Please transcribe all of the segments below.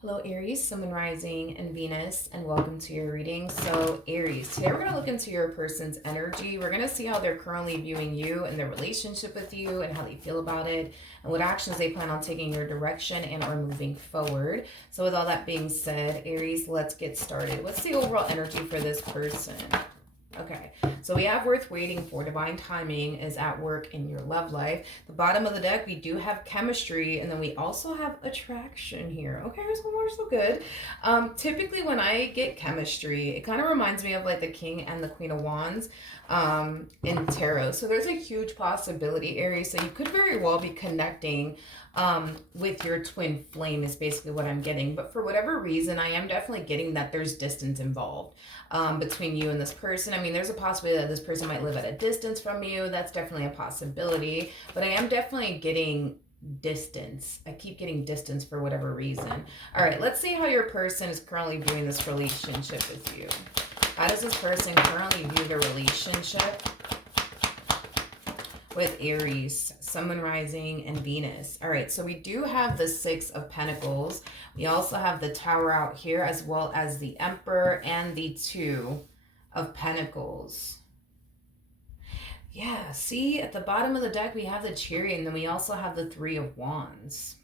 Hello, Aries, Sun, Moon, Rising, and Venus, and welcome to your reading. So, Aries, today we're going to look into your person's energy. We're going to see how they're currently viewing you and their relationship with you and how they feel about it and what actions they plan on taking your direction and are moving forward. So, with all that being said, Aries, let's get started. What's the overall energy for this person? Okay, so we have worth waiting for. Divine timing is at work in your love life. The bottom of the deck, we do have chemistry, and then we also have attraction here. Okay, so far so good. Typically, when I get chemistry, it kind of reminds me of like the King and the Queen of Wands in tarot. So there's a huge possibility, Aries. So you could very well be connecting with your twin flame is basically what I'm getting. But for whatever reason, I am definitely getting that there's distance involved between you and this person. I mean, there's a possibility that this person might live at a distance from you. That's definitely a possibility. But I am definitely getting distance. I keep getting distance for whatever reason. All right, let's see how your person is currently viewing this relationship with you. How does this person currently view the relationship with Aries, Sun, Moon, Rising, and Venus? All right, so we do have the Six of Pentacles. We also have the Tower out here, as well as the Emperor and the Two of Pentacles. Yeah, see, at the bottom of the deck, we have the Chariot, and then we also have the Three of Wands.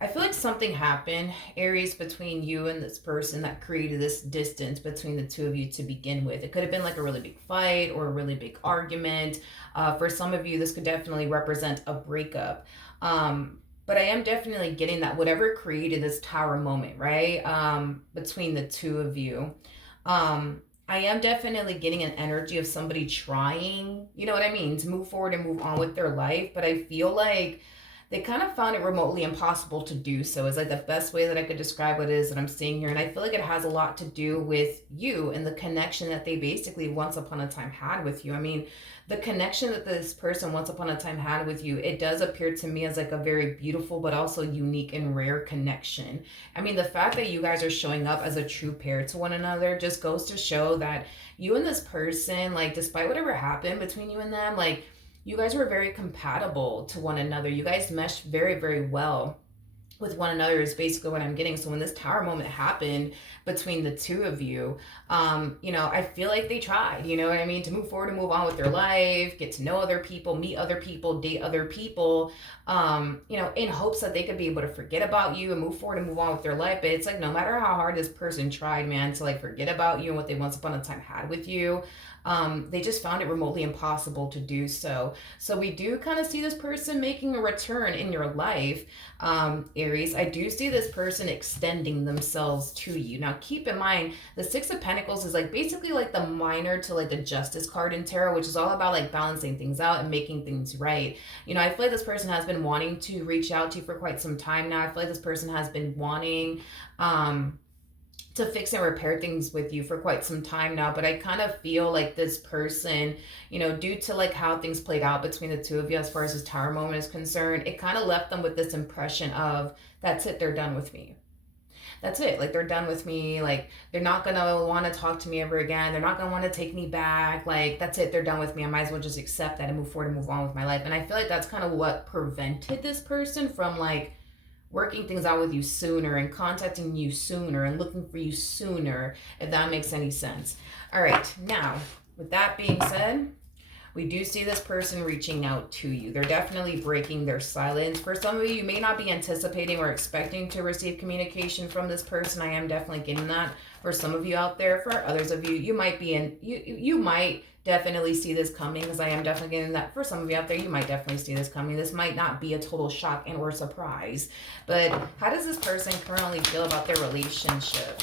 I feel like something happened, Aries, between you and this person that created this distance between the two of you to begin with. It could have been like a really big fight or a really big argument. For some of you, this could definitely represent a breakup. But I am definitely getting that whatever created this tower moment, right? Between the two of you. I am definitely getting an energy of somebody trying, you know what I mean, to move forward and move on with their life. But I feel like they kind of found it remotely impossible to do so is like the best way that I could describe what it is that I'm seeing here. And I feel like it has a lot to do with you and the connection that they basically once upon a time had with you. I mean, the connection that this person once upon a time had with you, it does appear to me as like a very beautiful but also unique and rare connection. I mean, the fact that you guys are showing up as a true pair to one another just goes to show that you and this person, like despite whatever happened between you and them, like you guys were very compatible to one another. You guys meshed very, very well with one another is basically what I'm getting. So when this tower moment happened between the two of you, I feel like they tried, you know what I mean, to move forward and move on with their life, get to know other people, meet other people, date other people, in hopes that they could be able to forget about you and move forward and move on with their life. But it's like no matter how hard this person tried, man, to like forget about you and what they once upon a time had with you, they just found it remotely impossible to do so. So we do kind of see this person making a return in your life, Aries. I do see this person extending themselves to you. Now, keep in mind, the Six of Pentacles is like basically like the minor to like the Justice card in tarot, which is all about like balancing things out and making things right. I feel like this person has been wanting to reach out to you for quite some time now. I feel like this person has been wanting, to fix and repair things with you for quite some time now. But I kind of feel like this person, due to like how things played out between the two of you as far as this tower moment is concerned, it kind of left them with this impression of that's it, they're done with me. That's it, like they're done with me, like they're not gonna want to talk to me ever again, they're not gonna want to take me back, like that's it, they're done with me, I might as well just accept that and move forward and move on with my life. And I feel like that's kind of what prevented this person from like working things out with you sooner and contacting you sooner and looking for you sooner, if that makes any sense. All right, now, with that being said, we do see this person reaching out to you. They're definitely breaking their silence. For some of you, you may not be anticipating or expecting to receive communication from this person. I am definitely getting that for some of you out there. For others of you, you might be in, you might definitely see this coming, because I am definitely getting that for some of you out there. You might definitely see this coming. This might not be a total shock and or surprise. But how does this person currently feel about their relationship?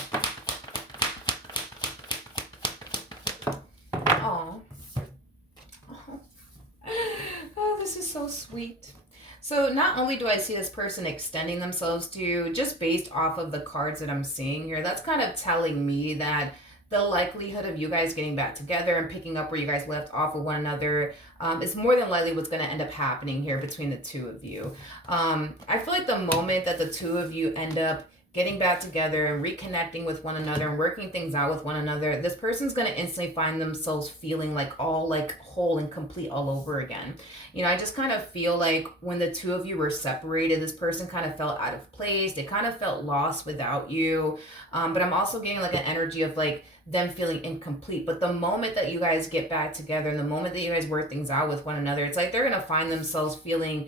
Oh, this is so sweet. So not only do I see this person extending themselves to you, just based off of the cards that I'm seeing here, that's kind of telling me that the likelihood of you guys getting back together and picking up where you guys left off with one another is more than likely what's going to end up happening here between the two of you. I feel like the moment that the two of you end up getting back together and reconnecting with one another and working things out with one another, this person's going to instantly find themselves feeling like all like whole and complete all over again. You know, I just kind of feel like when the two of you were separated, this person kind of felt out of place. They kind of felt lost without you. But I'm also getting like an energy of like them feeling incomplete. But the moment that you guys get back together and the moment that you guys work things out with one another, it's like they're going to find themselves feeling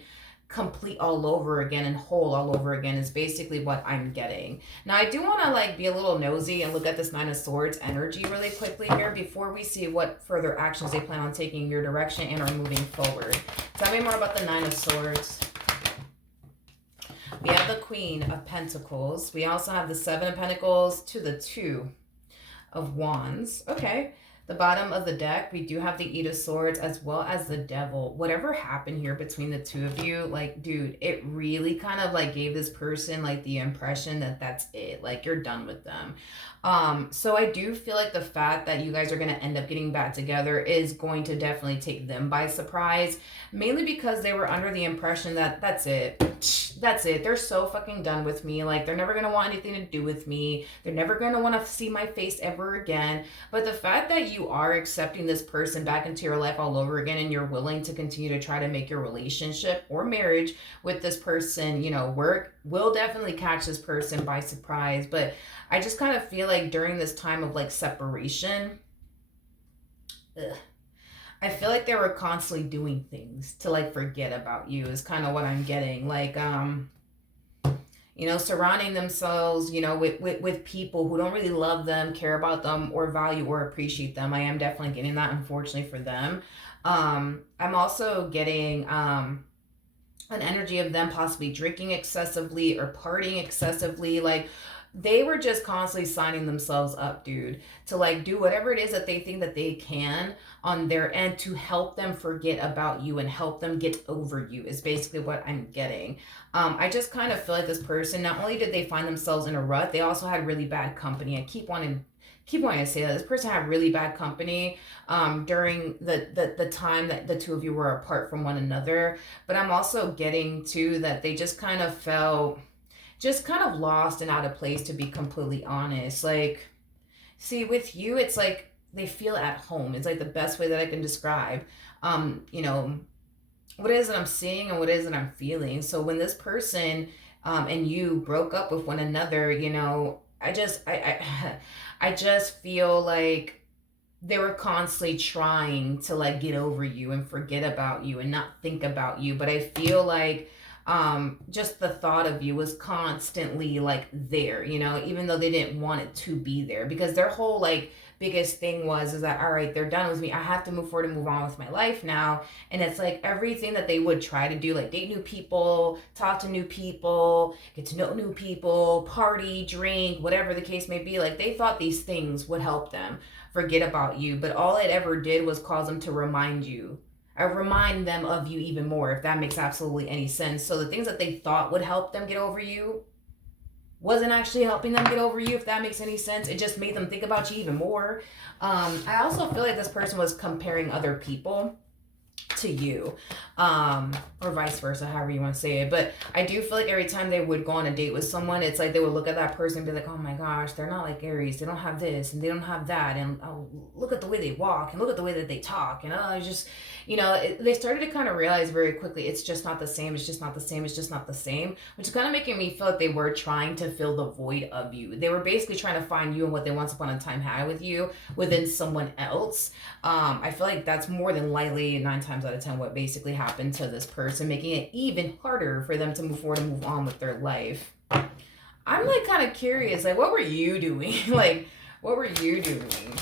complete all over again and whole all over again is basically what I'm getting. Now I do want to like be a little nosy and look at this Nine of Swords energy really quickly here before we see what further actions they plan on taking in your direction and are moving forward. Tell me more about the Nine of Swords. We have the Queen of Pentacles. We also have the Seven of Pentacles to the Two of Wands. Okay. The bottom of the deck, we do have the Eight of Swords as well as the Devil. Whatever happened here between the two of you, like, dude, it really kind of like gave this person like the impression that that's it. Like, you're done with them. So I do feel like the fact that you guys are going to end up getting back together is going to definitely take them by surprise. Mainly because they were under the impression that that's it. That's it. They're so fucking done with me. Like, they're never going to want anything to do with me. They're never going to want to see my face ever again. But the fact that you are accepting this person back into your life all over again and you're willing to continue to try to make your relationship or marriage with this person, you know, work, will definitely catch this person by surprise. But I just kind of feel like during this time of like separation, I feel like they were constantly doing things to like forget about you is kind of what I'm getting. Like, you know, surrounding themselves, you know, with people who don't really love them, care about them, or value or appreciate them. I am definitely getting that, unfortunately, for them. I'm also getting an energy of them possibly drinking excessively or partying excessively. Like, they were just constantly signing themselves up, dude, to like do whatever it is that they think that they can on their end to help them forget about you and help them get over you is basically what I'm getting. I just kind of feel like this person, not only did they find themselves in a rut, they also had really bad company. I keep wanting to say that this person had really bad company during the time that the two of you were apart from one another. But I'm also getting too that they just kind of felt just kind of lost and out of place, to be completely honest. Like, see, with you, it's like they feel at home. It's like the best way that I can describe, you know, what it is that I'm seeing and what it is that I'm feeling. So when this person and you broke up with one another, you know, I just feel like they were constantly trying to like get over you and forget about you and not think about you. But I feel like just the thought of you was constantly like there, you know, even though they didn't want it to be there, because their whole like biggest thing is that, all right, they're done with me. I have to move forward and move on with my life now. And it's like everything that they would try to do, like date new people, talk to new people, get to know new people, party, drink, whatever the case may be. Like, they thought these things would help them forget about you, but all it ever did was cause them to remind them of you even more, if that makes absolutely any sense. So the things that they thought would help them get over you wasn't actually helping them get over you, if that makes any sense. It just made them think about you even more. I also feel like this person was comparing other people to you, or vice versa, however you want to say it. But I do feel like every time they would go on a date with someone, it's like they would look at that person and be like, oh my gosh, they're not like Aries, they don't have this and they don't have that, and oh, look at the way they walk and look at the way that they talk, and just, you know, they started to kind of realize very quickly it's just not the same, it's just not the same, it's just not the same, which is kind of making me feel like they were trying to fill the void of you. They were basically trying to find you and what they once upon a time had with you within someone else. I feel like that's more than likely 9 times out of 10 what basically happened to this person, making it even harder for them to move forward and move on with their life. I'm like kind of curious, like, what were you doing? Like, what were you doing?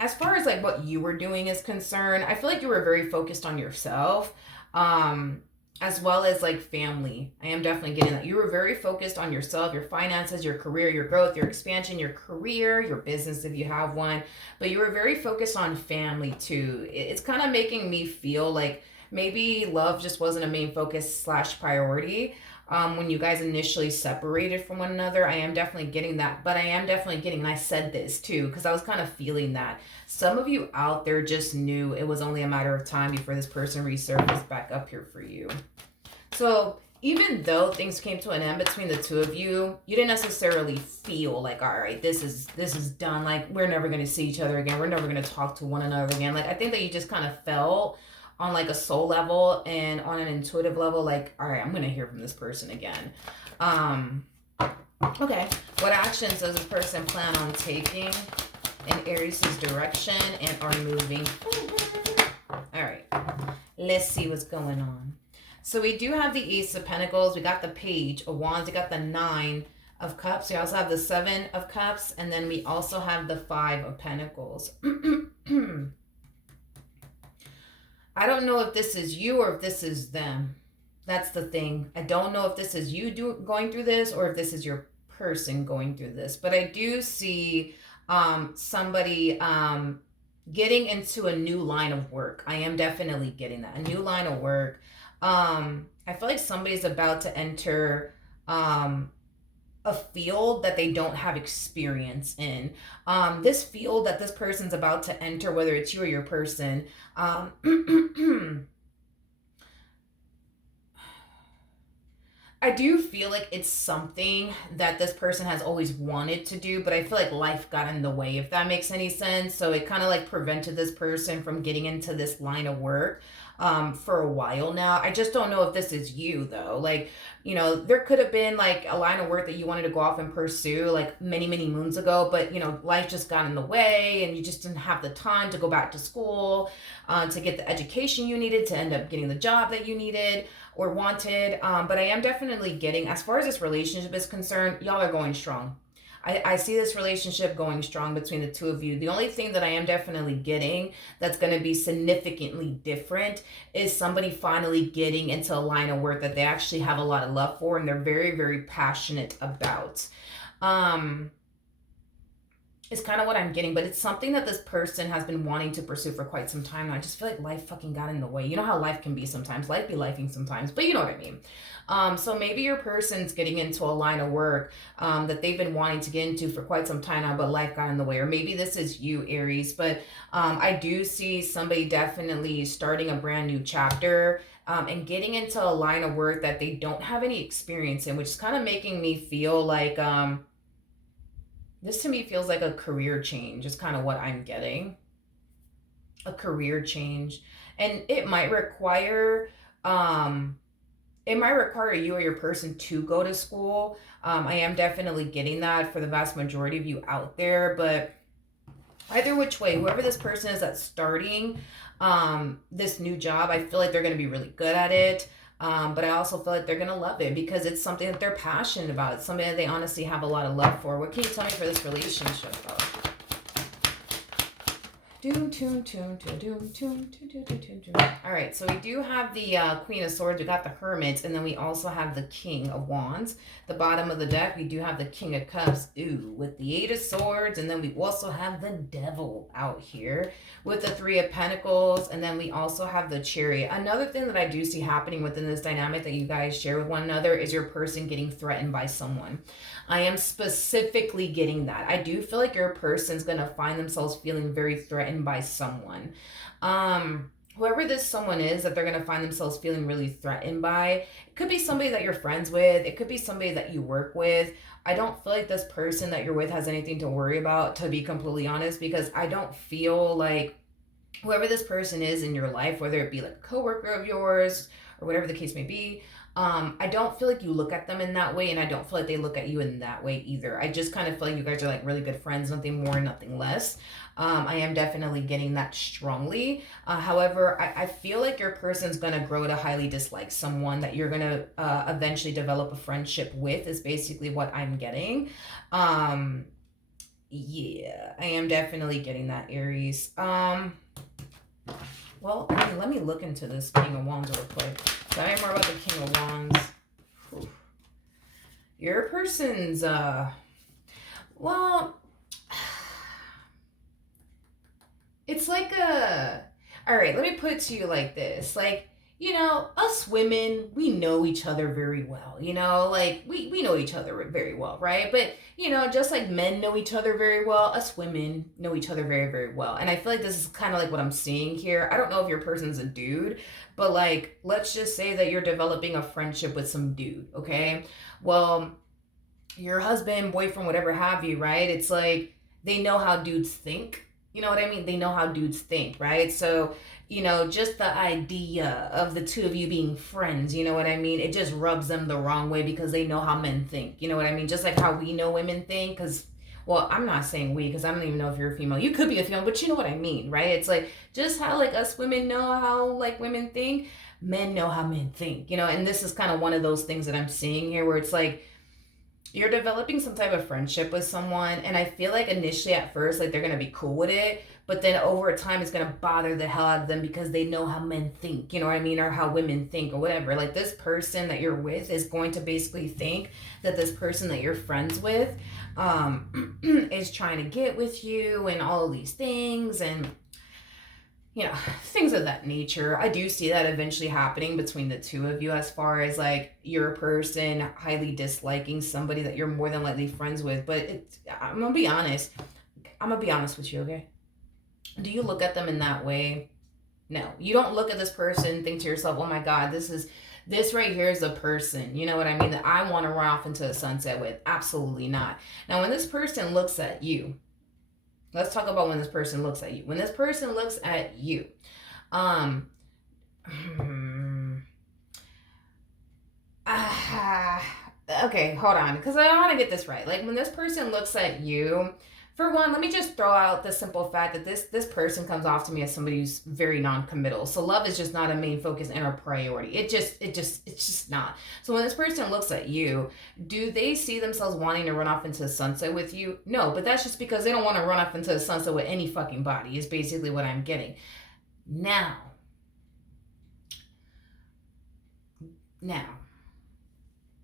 As far as like what you were doing is concerned, I feel like you were very focused on yourself, as well as like family. I am definitely getting that. You were very focused on yourself, your finances, your career, your growth, your expansion, your career, your business if you have one. But you were very focused on family too. It's kind of making me feel like maybe love just wasn't a main focus / priority. When you guys initially separated from one another, I am definitely getting that. But I am definitely getting, and I said this too, because I was kind of feeling that some of you out there just knew it was only a matter of time before this person resurfaced back up here for you. So even though things came to an end between the two of you, you didn't necessarily feel like, all right, this is done. Like we're never gonna see each other again. We're never gonna talk to one another again. Like I think that you just kind of felt on like a soul level and on an intuitive level, like, all right, I'm gonna hear from this person again. Um, okay. What actions does this person plan on taking in Aries' direction and are moving forward? All right. Let's see what's going on. So we do have the Ace of Pentacles. We got the Page of Wands. We got the Nine of Cups. We also have the Seven of Cups. And then we also have the Five of Pentacles. I don't know if this is you or if this is them. That's the thing. I don't know if this is you going through this or if this is your person going through this. But I do see somebody getting into a new line of work. I am definitely getting that. A new line of work. I feel like somebody's about to enter a field that they don't have experience in. This field that this person's about to enter, whether it's you or your person, I do feel like it's something that this person has always wanted to do, but I feel like life got in the way, if that makes any sense. So it kind of like prevented this person from getting into this line of work for a while now. I just don't know if this is you though. Like, you know, there could have been like a line of work that you wanted to go off and pursue like many, many moons ago, but you know, life just got in the way and you just didn't have the time to go back to school to get the education you needed to end up getting the job that you needed or wanted. But I am definitely getting, as far as this relationship is concerned, y'all are going strong. I see this relationship going strong between the two of you. The only thing that I am definitely getting that's going to be significantly different is somebody finally getting into a line of work that they actually have a lot of love for and they're very, very passionate about. Is kind of what I'm getting, but it's something that this person has been wanting to pursue for quite some time. And I just feel like life fucking got in the way. You know how life can be sometimes. Life be lifing sometimes, but you know what I mean. So maybe your person's getting into a line of work that they've been wanting to get into for quite some time now, but life got in the way. Or maybe this is you, Aries, but I do see somebody definitely starting a brand new chapter and getting into a line of work that they don't have any experience in, which is kind of making me feel like this to me feels like a career change, is kind of what I'm getting. A career change. And it might require you or your person to go to school. I am definitely getting that for the vast majority of you out there, but either which way, whoever this person is that's starting this new job, I feel like they're going to be really good at it. But I also feel like they're going to love it because it's something that they're passionate about. It's something that they honestly have a lot of love for. What can you tell me for this relationship, though? All right, so we do have the Queen of Swords, we got the Hermit, and then we also have the King of Wands. The bottom of the deck, we do have the King of Cups, with the Eight of Swords, and then we also have the Devil out here with the Three of Pentacles, and then we also have the Chariot. Another thing that I do see happening within this dynamic that you guys share with one another is your person getting threatened by someone. I am specifically getting that. I do feel like your person's going to find themselves feeling very threatened by someone. Whoever this someone is that they're going to find themselves feeling really threatened by, it could be somebody that you're friends with. It could be somebody that you work with. I don't feel like this person that you're with has anything to worry about, to be completely honest, because I don't feel like whoever this person is in your life, whether it be like a coworker of yours or whatever the case may be, I don't feel like you look at them in that way, and I don't feel like they look at you in that way either. I just kind of feel like you guys are like really good friends, nothing more, nothing less. I am definitely getting that strongly. However, I feel like your person's going to grow to highly dislike someone that you're going to eventually develop a friendship with, is basically what I'm getting. Yeah, I am definitely getting that, Aries. Well, let me look into this King of Wands real quick. Tell me more about the King of Wands. Whew. Your person's, well, it's like all right, let me put it to you like this. Like, us women, we know each other very well, like we know each other very well, right? But, just like men know each other very well, us women know each other very, very well. And I feel like this is kind of like what I'm seeing here. I don't know if your person's a dude, but like, let's just say that you're developing a friendship with some dude, okay? Well, your husband, boyfriend, whatever have you, right? It's like they know how dudes think. You know what I mean? They know how dudes think, right? So, just the idea of the two of you being friends, you know what I mean? It just rubs them the wrong way because they know how men think. You know what I mean? Just like how we know women think, because well, I'm not saying we because I don't even know if you're a female. You could be a female, but you know what I mean, right? It's like just how like us women know how like women think, men know how men think, and this is kind of one of those things that I'm seeing here where it's like you're developing some type of friendship with someone, and I feel like initially at first like they're gonna be cool with it, but then over time it's gonna bother the hell out of them because they know how men think, you know what I mean, or how women think or whatever. Like this person that you're with is going to basically think that this person that you're friends with is trying to get with you and all of these things, and things of that nature. I do see that eventually happening between the two of you, as far as like your person highly disliking somebody that you're more than likely friends with. But I'm gonna be honest. I'm gonna be honest with you, okay? Do you look at them in that way? No. You don't look at this person and think to yourself, oh my God, this right here is a person, you know what I mean, that I want to run off into the sunset with. Absolutely not. Now, when this person looks at you, let's talk about when this person looks at you. When this person looks at you, okay, hold on, because I want to get this right. Like when this person looks at you, for one, let me just throw out the simple fact that this person comes off to me as somebody who's very non-committal. So love is just not a main focus and a priority. It's just not. So when this person looks at you, do they see themselves wanting to run off into the sunset with you? No, but that's just because they don't want to run off into the sunset with any fucking body, is basically what I'm getting. Now,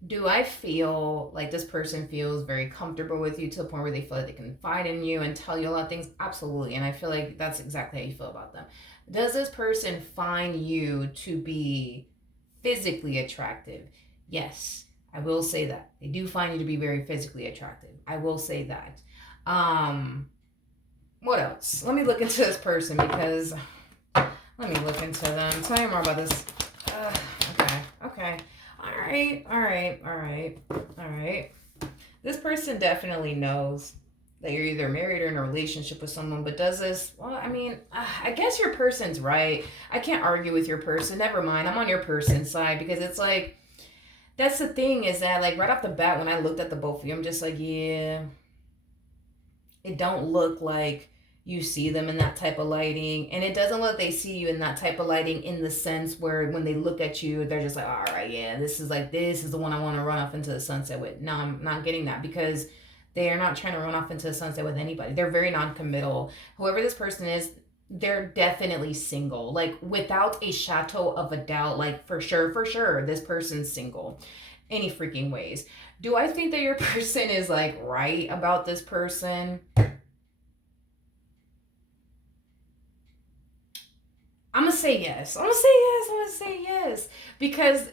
do I feel like this person feels very comfortable with you to the point where they feel like they can confide in you and tell you a lot of things? Absolutely. And I feel like that's exactly how you feel about them. Does this person find you to be physically attractive? Yes, I will say that. They do find you to be very physically attractive. I will say that. What else? Let me look into this person because let me look into them. Tell me more about this. Okay. All right. This person definitely knows that you're either married or in a relationship with someone, but does this, well, I mean, I guess your person's right. I can't argue with your person. Never mind. I'm on your person's side because it's like, that's the thing is that like right off the bat, when I looked at the both of you, I'm just like, yeah, it don't look like you see them in that type of lighting, and it doesn't look like they see you in that type of lighting in the sense where when they look at you they're just like, all right, yeah, this is the one I want to run off into the sunset with. No, I'm not getting that, because they are not trying to run off into the sunset with anybody. They're very non-committal. Whoever this person is, they're definitely single, like without a shadow of a doubt. Like for sure this person's single any freaking ways. Do I think that your person is like right about this person? I'm gonna say yes. I'm gonna say yes. Because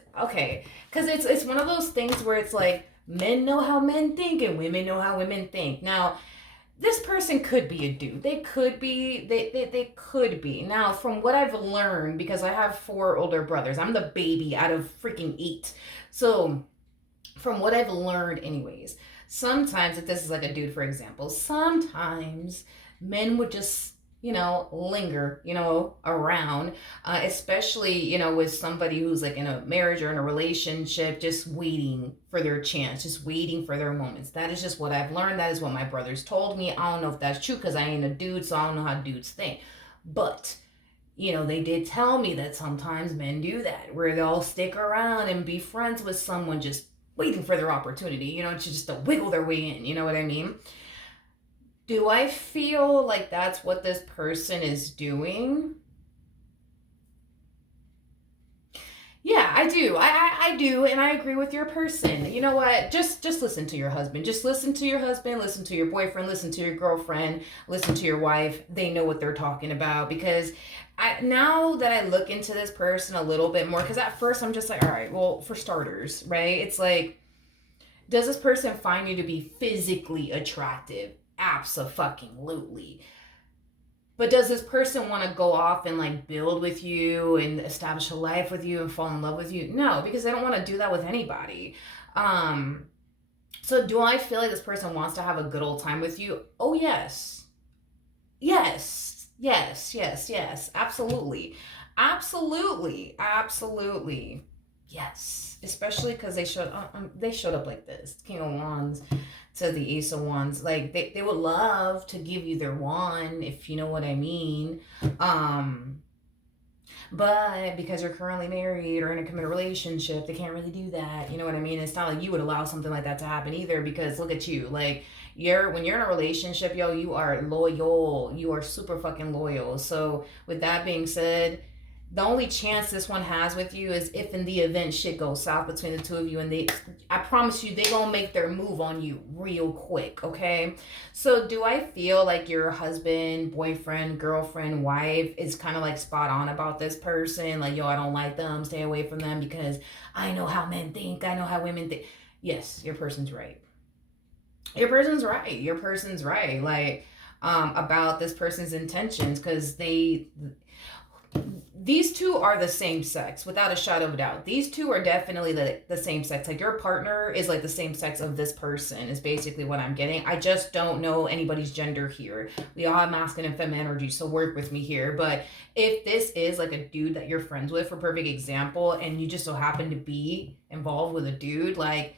it's one of those things where it's like men know how men think and women know how women think. Now, this person could be a dude. They could be. They could be. Now, from what I've learned, because I have 4 older brothers, I'm the baby out of freaking 8. So, from what I've learned, anyways, sometimes if this is like a dude, for example, sometimes men would just linger, around, especially, with somebody who's like in a marriage or in a relationship, just waiting for their chance, just waiting for their moments. That is just what I've learned. That is what my brothers told me. I don't know if that's true because I ain't a dude, so I don't know how dudes think. But, they did tell me that sometimes men do that, where they'll stick around and be friends with someone just waiting for their opportunity, to wiggle their way in, you know what I mean? Do I feel like that's what this person is doing? Yeah, I do. I do, and I agree with your person. You know what? Just listen to your husband. Just listen to your husband, listen to your boyfriend, listen to your girlfriend, listen to your wife. They know what they're talking about, because Now that I look into this person a little bit more, because at first I'm just like, all right, well, for starters, right? It's like, does this person find you to be physically attractive? Absolutely. But does this person want to go off and like build with you and establish a life with you and fall in love with you? No, because they don't want to do that with anybody. Um, so do I feel like this person wants to have a good old time with you? Oh yes. Yes. Yes, yes, yes. Absolutely. Absolutely. Absolutely. Yes. Especially because they showed up like this. King of Wands to the Ace of Wands. Like they would love to give you their wand, if you know what I mean. Um but because you're currently married or in a committed relationship, they can't really do that. You know what I mean? It's not like you would allow something like that to happen either, because look at you. Like when you're in a relationship, yo, you are loyal. You are super fucking loyal. So with that being said, the only chance this one has with you is if in the event shit goes south between the two of you, and I promise you, they gonna make their move on you real quick, okay? So do I feel like your husband, boyfriend, girlfriend, wife is kind of like spot on about this person? Like, yo, I don't like them, stay away from them because I know how men think, I know how women think. Yes, your person's right. Your person's right. Your person's right. Like, about this person's intentions, because these two are the same sex without a shadow of a doubt. These two are definitely the same sex. Like your partner is like the same sex of this person is basically what I'm getting. I just don't know anybody's gender here. We all have masculine and feminine energy, so work with me here. But if this is like a dude that you're friends with, for perfect example, and you just so happen to be involved with a dude, like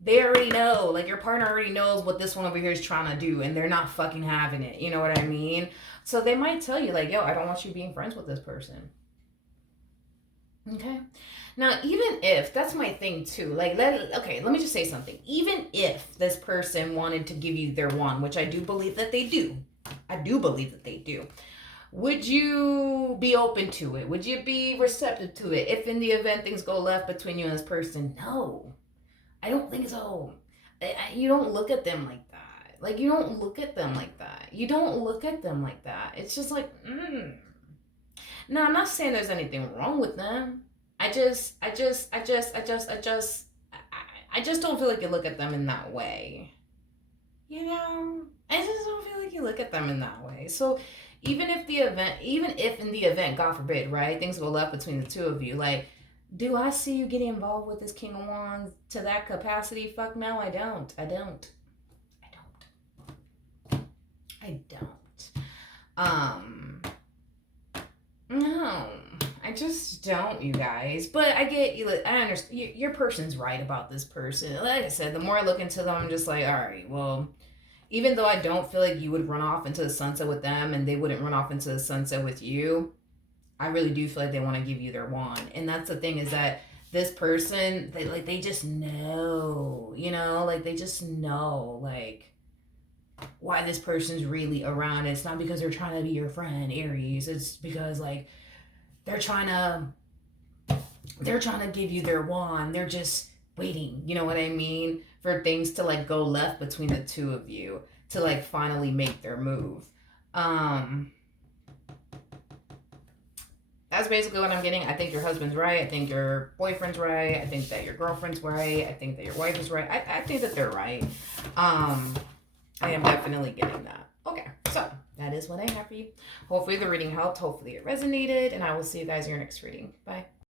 they already know, like your partner already knows what this one over here is trying to do, and they're not fucking having it. You know what I mean? So they might tell you, like, yo, I don't want you being friends with this person. Okay. Now, even if that's my thing too, like, let me just say something. Even if this person wanted to give you their wand, which I do believe that they do, I do believe that they do. Would you be open to it? Would you be receptive to it if in the event things go left between you and this person? No, I don't think so. You don't look at them like that. Like, you don't look at them like that. You don't look at them like that. It's just like, No, I'm not saying there's anything wrong with them. I just don't feel like you look at them in that way. You know? I just don't feel like you look at them in that way. So even if in the event, God forbid, right, things go left between the two of you, like, do I see you getting involved with this King of Wands to that capacity? Fuck no, I don't. I don't. I don't. I don't. No, I just don't, you guys. But I get you. I understand. Your person's right about this person. Like I said, the more I look into them, I'm just like, all right, well, even though I don't feel like you would run off into the sunset with them and they wouldn't run off into the sunset with you, I really do feel like they want to give you their wand. And that's the thing, is that this person, they just know, like they just know, like, why this person's really around. It's not because they're trying to be your friend, Aries. It's because like they're trying to give you their wand. They're just waiting, you know what I mean, for things to like go left between the two of you to like finally make their move. That's basically what I'm getting. I think your husband's right. I think your boyfriend's right. I think that your girlfriend's right. I think that your wife is right. I think that they're right. I am definitely getting that. Okay, so that is what I have for you. Hopefully the reading helped. Hopefully it resonated. And I will see you guys in your next reading. Bye.